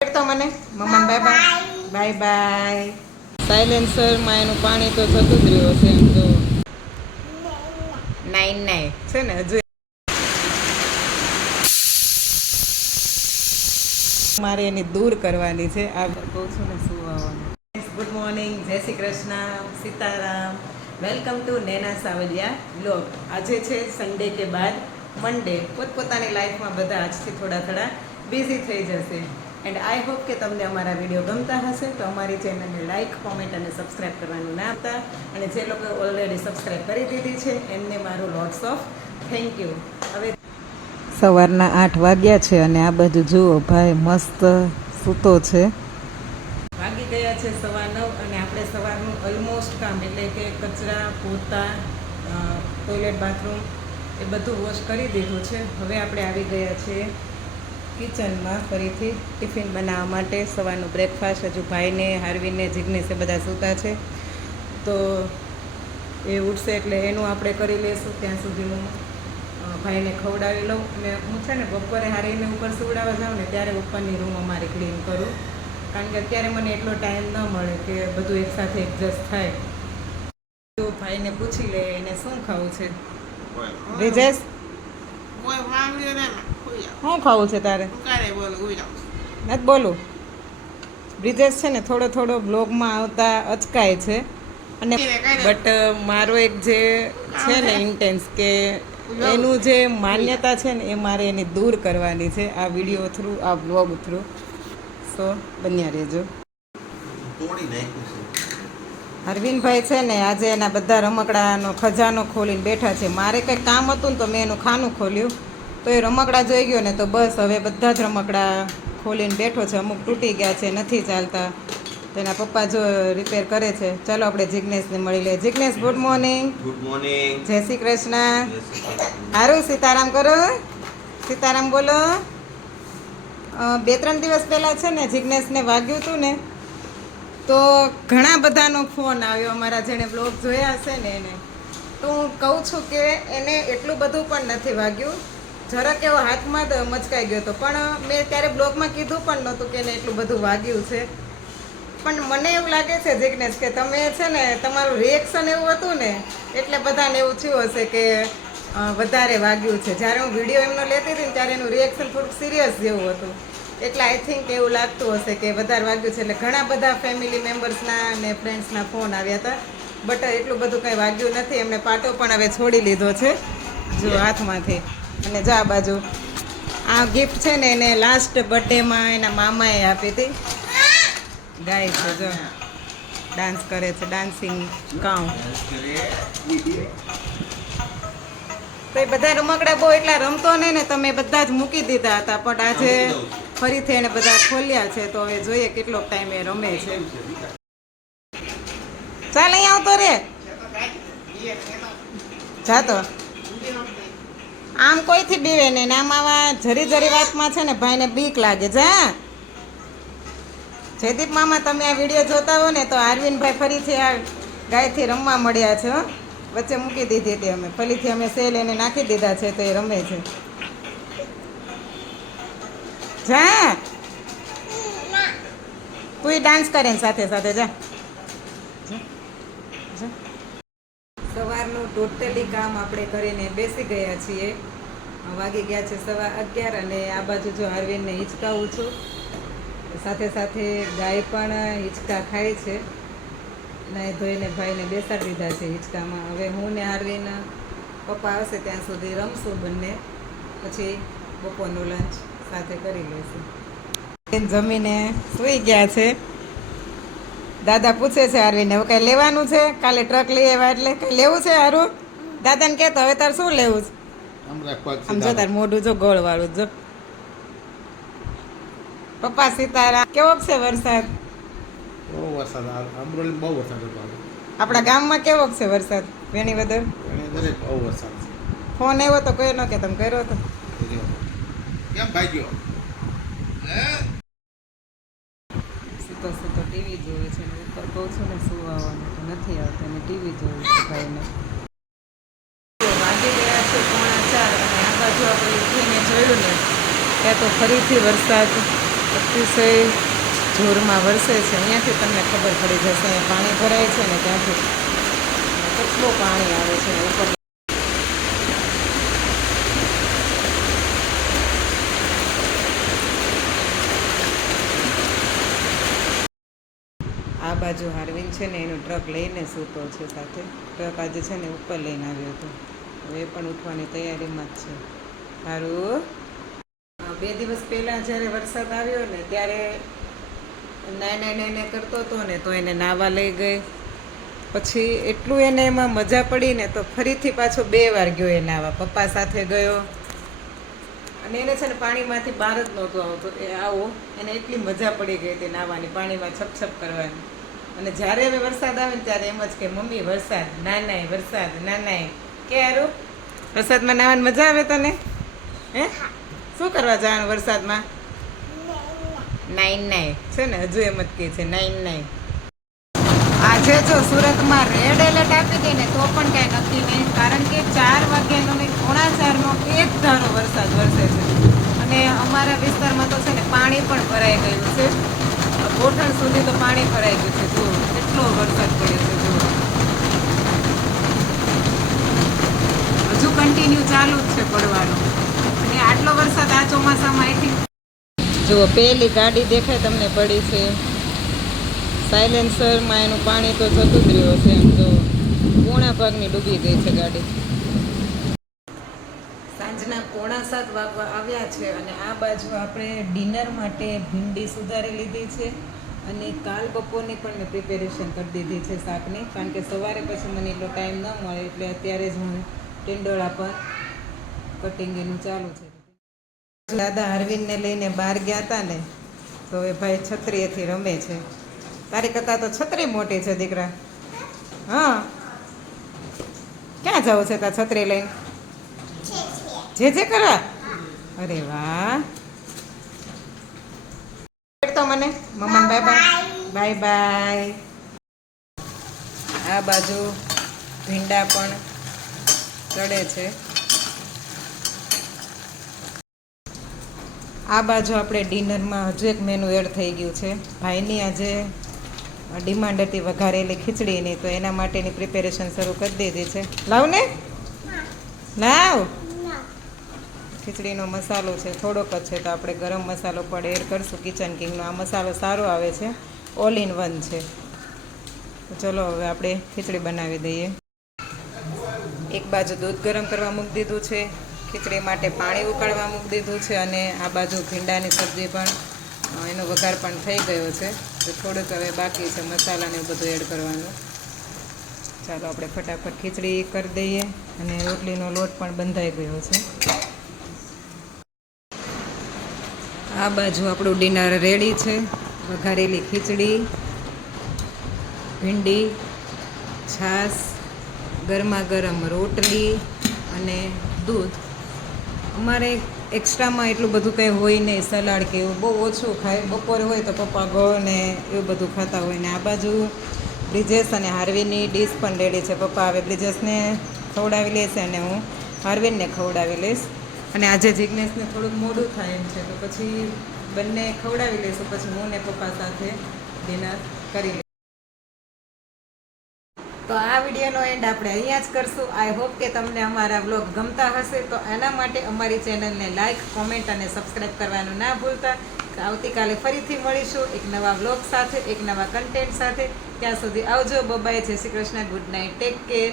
તો મને મમ્મા bye bye bye bye. સાયલેન્સરમાં એનું પાણી તો જતું જ રહ્યું છે એમ તો. નાઈન નાઈ છે ને હજુ મારે એની દૂર કરવાની છે. આ કહું છું ને શું આવવાનું. ગુડ મોર્નિંગ, જય Shri Krishna, Sitaram. Welcome to Naina Savaliya blog. આજે છે સન્ડે કે બાદ મંડે. પોતપોતાની લાઈફમાં બધા આજથી થોડા થોડા બિઝી થઈ જશે. એન્ડ આઈ હોપ કે તમને અમારા વિડીયો ગમતા હશે તો અમારી ચેનલને લાઇક, કોમેન્ટ અને સબસ્ક્રાઈબ કરવાનું ના ભૂલતા. અને જે લોકો ઓલરેડી સબસ્ક્રાઈબ કરી દીધી છે એમને મારું લોટ્સ ઓફ થેન્ક યુ. હવે સવારના 8 વાગ્યા છે અને આ બધું જુઓ ભાઈ મસ્ત સૂતો છે. વાગી ગયા છે 9:15 અને આપણે સવારનું ઓલમોસ્ટ કામ એટલે કે કચરા, પોતા, ટોયલેટ, બાથરૂમ એ બધું વોશ કરી દીધું છે. હવે આપણે આવી ગયા છીએ કિચનમાં ફરીથી ટિફિન બનાવવા માટે. સવારનું બ્રેકફાસ્ટ હજુ ભાઈને, હાર્વીને, જિગ્નેશ એ બધા સૂતા છે તો એ ઉઠશે એટલે એનું આપણે કરી લઈશું. ત્યાં સુધી હું ભાઈને ખવડાવી લઉં. અને હું છે ને બપોરે હારીને ઉપર સુવડાવવા જાઉં ને ત્યારે ઉપરની રૂમ અમારી ક્લીન કરું, કારણ કે અત્યારે મને એટલો ટાઈમ ન મળે કે બધું એકસાથે એડજસ્ટ થાય. તો ભાઈને પૂછી લે એને શું ખાવું છે. બ્રિજેશ શું ખાવું છે તારે? નથી બોલું. બ્રિજેશ છે ને થોડો થોડો બ્લોગમાં આવતા અચકાય છે. અને બટ મારો એક જે છે ને ઇન્ટેન્સ કે એનું જે માન્યતા છે ને એ મારે એની દૂર કરવાની છે આ વિડીયો થ્રુ, આ બ્લોગ થ્રુ. સો બન્યા રહેજો. અરવિંદભાઈ છે ને આજે એના બધા રમકડાનો ખજાનો ખોલીને બેઠા છે. મારે કંઈ કામ હતું ને તો મેં એનું ખાનું ખોલ્યું તો એ રમકડા જોઈ ગયો ને તો બસ હવે બધા જ રમકડા ખોલીને બેઠો છે. અમુક તૂટી ગયા છે, નથી ચાલતા. તેના પપ્પા જો રિપેર કરે છે. ચાલો આપણે જિગ્નેશને મળી લઈએ. Jignesh good morning. Good morning. જય શ્રી કૃષ્ણ. સારું, સીતારામ કરો. સીતારામ બોલો. 2-3 દિવસ પહેલાં છે ને જિગ્નેશને વાગ્યું હતું ને તો ઘણા બધાનો ફોન આવ્યો અમારા જેણે બ્લોગ જોયા હશે ને એને. તો હું કહું છું કે એને એટલું બધું પણ નથી વાગ્યું, જરાક એવો હાથમાં જ મચકાઈ ગયો હતો. પણ મેં ત્યારે બ્લોગમાં કીધું પણ નહોતું કે એને એટલું બધું વાગ્યું છે. પણ મને એવું લાગે છે જિગ્નેશ કે તમે છે ને તમારું રિએક્શન એવું હતું ને એટલે બધાને એવું થયું હશે કે વધારે વાગ્યું છે. જ્યારે હું વિડીયો એમનો લેતી હતી ને ત્યારે એનું રિએક્શન થોડુંક સિરિયસ જેવું હતું એટલે આઈ થિંક એવું લાગતું હશે કે વધારે વાગ્યું છે. એટલે ઘણા બધા ફેમિલી મેમ્બર્સના અને ફ્રેન્ડ્સના ફોન આવ્યા હતા બટ એટલું બધું કંઈ વાગ્યું નથી. એમને પાટો પણ હવે છોડી લીધો છે જો હાથમાંથી. અને જો આ બાજુ આ ગિફ્ટ છે ને એને લાસ્ટ બર્થડેમાં એના મામાએ આપી હતી. ગાય છે જો ડાન્સ કરે છે, ડાન્સિંગ કાઉ. તો એ બધા રમકડા બહુ એટલા રમતો નહીં ને તમે બધા જ મૂકી દીધા હતા પણ આજે ફરીથી એને બધા ખોલ્યા છે તો હવે જોઈએ કેટલો ટાઈમ એ રમે છે. ચાલ અહીં આવતો રે જાતો. આમ કોઈથી બીવે નહીં. આમ આવા જરી જરી વાતમાં છે ને ભાઈને બીક લાગે. જા જયદીપ મામા, તમે આ વિડીયો જોતા હો ને તો અરવિંદભાઈ ફરીથી આ ગાયથી રમવા મળ્યા છે. વચ્ચે મૂકી દીધી હતી અમે, ફરીથી અમે સેલ એને નાખી દીધા છે તો એ રમે છે. જા તું એ ડાન્સ કરે ને સાથે સાથે જા. સવારનું ટોટલી કામ આપણે કરીને બેસી ગયા છીએ. વાગી ગયા છે 11:15 અને આ બાજુ જો અરવિંદને હિંચકાવું છું. સાથે સાથે ગાય પણ હિંચકા ખાય છે. નાહી ધોઈને ભાઈને બેસાડી દીધા છે હિંચકામાં. હવે હું ને આરવીન પપ્પા આવશે ત્યાં સુધી રમશું બંને, પછી બપોરનું લંચ સાથે કરી લઈશું. જમીને સૂઈ ગયા છે. દાદા પૂછે છે આરવીને હવે કંઈ લેવાનું છે? કાલે ટ્રક લઈ આવ્યા એટલે કંઈ લેવું છે? હારું દાદાને કહેતો હવે તારે શું લેવું છે? આમ જો તાર મોઢું જો ગોળ વાળું જો. પપ્પા સીતારામ. કેવો છે વરસાદ? બહુ વરસાદ, અમરોલી બહુ વરસાદ હતો. આપણા ગામમાં કેવો છે વરસાદ? વેણીવદર બહુ વરસાદ છે. ફોન આવ્યો તો કોઈ ન કે તમે કર્યો હતો? કેમ ભાઈ ગયો? સૂતો સૂતો ટીવી જોવે છે. ઉપર કહું છું ને શું આવવાનું તો નથી આવતું અને ટીવી જોવે છે ભાઈને. વાગી ગયા છે 3:45 અને આ બાજુ આપણે ઉઠીને જોયું ને ત્યાં તો ફરીથી વરસાદ અતિશય જોરમાં વરસે છે. અહીંયાથી તમને ખબર પડી જશે. અહીંયા પાણી ભરાય છે ને ત્યાંથી કેટલું પાણી આવે છે ઉપર. આ બાજુ હાર્વિન છે ને એનું ટ્રક લઈને સૂતો છે સાથે. ટ્રક આજે છે ને ઉપર લઈને આવ્યો હતો. હવે એ પણ ઉઠવાની તૈયારીમાં જ છે. સારું. 2 દિવસ પહેલાં જ્યારે વરસાદ આવ્યો ને ત્યારે નાય કરતો હતો ને તો એને નાહવા લઈ ગઈ. પછી એટલું એને એમાં મજા પડી ને તો ફરીથી પાછો 2 વાર ગયો એ નાહવા. પપ્પા સાથે ગયો અને એને છે ને પાણીમાંથી બહાર જ નહોતો આવતો. એ આવો એને એટલી મજા પડી ગઈ હતી નાહવાની, પાણીમાં છપછપ કરવાની. અને જ્યારે હવે વરસાદ આવે ને ત્યારે એમ જ કે મમ્મી વરસાદ નાનાય, વરસાદ નાનાય. કે હારું વરસાદમાં નાહવાની મજા આવે તને? હે શું કરવા જવાનું વરસાદમાં? નાઈ છે ને, હજુ એમ જ કહે છે નાઈ. આજે જો સુરતમાં રેડ એલર્ટ આપી દે ને તો પણ કાંઈ નક્કી નહીં, કારણ કે 4 વાગ્યાનો નહીં 3:45નો એક ધારો વરસાદ વરસે છે. અને અમારા વિસ્તારમાં તો છે ને પાણી પણ ભરાઈ ગયું છે. ગોઠણ સુધી તો પાણી ભરાઈ ગયું છે. જુઓ કેટલો વરસાદ પડ્યો છે. જુઓ હજુ કન્ટિન્યુ ચાલુ જ છે પડવાનું. અને આટલો વરસાદ આ ચોમાસામાં આઈ થિંક. જુઓ પેલી ગાડી દેખાય તમને પડી છે. સાયલેન્સરમાં એનું પાણી તો જતું જ રહ્યું છે. એમ તો પોણા ભાગની ડૂબી ગઈ છે ગાડી. સાંજના 6:45 વાગવા આવ્યા છે અને આ બાજુ આપણે ડિનર માટે ભીંડી સુધારી લીધી છે અને કાલ બપોરની પણ મેં પ્રિપેરેશન કરી દીધી છે શાકની, કારણ કે સવારે પછી મને એટલો ટાઈમ ન મળે એટલે અત્યારે જ હું ટીંડોળા પર કટિંગ એનું ચાલુ છે. દાદા અરવિંદને લઈને બહાર ગયા હતા ને તો એ ભાઈ છત્રીએથી રમે છે. તારી કરતાં તો છત્રી મોટી છે દીકરા. હા ક્યાં જવું છે તાર છત્રી લઈને? જે કરવા? અરે વાહ. તો મને મમ્મા બાય બાય. આ બાજુ ભીંડા પણ ચડે છે. આ બાજુ આપણે ડિનરમાં હજુ એક મેનુ એડ થઈ ગયું છે. ભાઈની આજે ડિમાન્ડ હતી વઘારેલી ખીચડીની, તો એના માટેની પ્રિપેરેશન શરૂ કરી દીધી છે. લાવ ને લાવ. ખીચડીનો મસાલો છે થોડોક જ છે, તો આપણે ગરમ મસાલો પણ એડ કરીશું. કિચન કિંગનો આ મસાલો સારો આવે છે, ઓલ ઇન વન છે. તો ચલો હવે આપણે ખીચડી બનાવી દઈએ. એક બાજુ દૂધ ગરમ કરવા મૂકી દીધું છે, ખીચડી માટે પાણી ઉકાળવા મૂકી દીધું છે અને આ બાજુ ભીંડાની સબ્જી પણ એનો વઘાર પણ થઈ ગયો છે. તો થોડુંક હવે બાકી છે મસાલાને એવું બધું એડ કરવાનું. ચાલો આપણે ફટાફટ ખીચડી કરી દઈએ અને રોટલીનો લોટ પણ બંધાઈ ગયો છે. આ બાજુ આપણું ડિનર રેડી છે. વઘારેલી ખીચડી, ભીંડી, છાશ, ગરમા ગરમ રોટલી અને દૂધ. અમારે એક્સ્ટ્રામાં એટલું બધું કંઈ હોય નહીં, સલાડ કે એવું બહુ ઓછું ખાય. બપોરે હોય તો પપ્પા ગોળ ને એવું બધું ખાતા હોય. ને આ બાજુ બ્રિજેશ અને હાર્વિનની ડીશ પણ રેડી છે. પપ્પા હવે બ્રિજેશને ખવડાવી લેશે અને હું હાર્વિનને ખવડાવી લઈશ. અને આજે જિજ્ઞેશને થોડુંક મોડું થાય એમ છે, તો પછી બંને ખવડાવી લઈશું. પછી હું ને પપ્પા સાથે ડિનર કરી લઈશું. તો આ વિડીયોનો એન્ડ આપણે અહીંયા જ કરશું. આઈ હોપ કે તમને અમારા વ્લોગ ગમતા હશે. તો એના માટે અમારી ચેનલને લાઇક, કોમેન્ટ અને સબસ્ક્રાઈબ કરવાનું ના ભૂલતા. આવતીકાલે ફરીથી મળીશું એક નવા વ્લોગ સાથે, એક નવા કન્ટેન્ટ સાથે. ત્યાં સુધી આવજો. બાય. જય Shri Krishna. Good night. Take care.